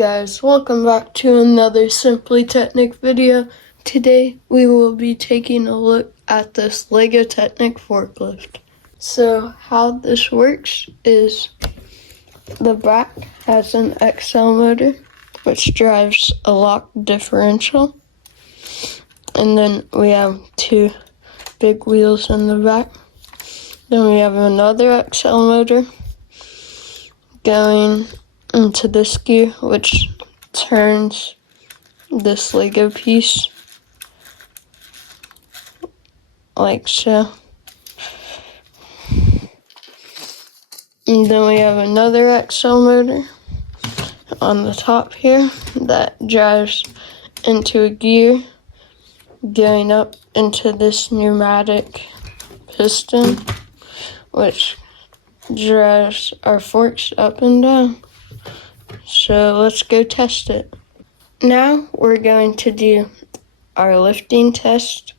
guys, welcome back to another Simply Technic video. Today we will be taking a look at this Lego Technic Forklift. So how this works is the back has an XL motor which drives a lock differential, and then we have two big wheels in the back. Then we have another XL motor going into this gear, which turns this Lego piece like so. And then we have another XL motor on the top here that drives into a gear going up into this pneumatic piston, which drives our forks up and down. So let's go test it. Now we're going to do our lifting test.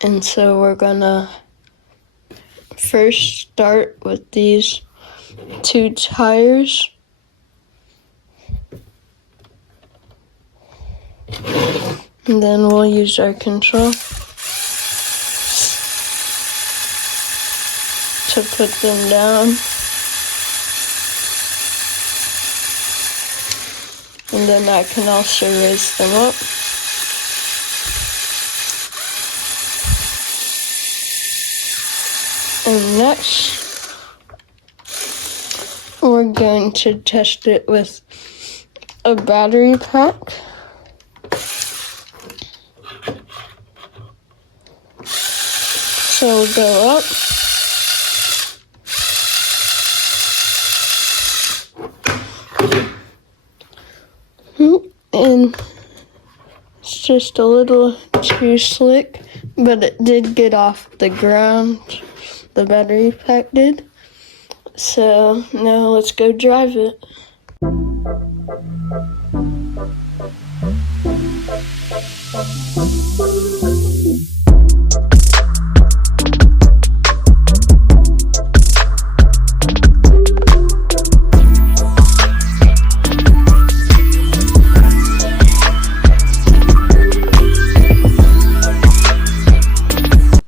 And so we're gonna first start with these two tires. And then we'll use our control to put them down. And then I can also raise them up. And next, we're going to test it with a battery pack. So we'll go up. And it's just a little too slick, but it did get off the ground, the battery pack did. So now let's go drive it.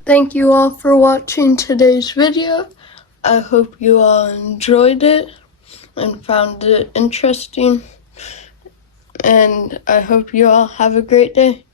Thank you all for watching today's video. I hope you all enjoyed it and found it interesting. And I hope you all have a great day.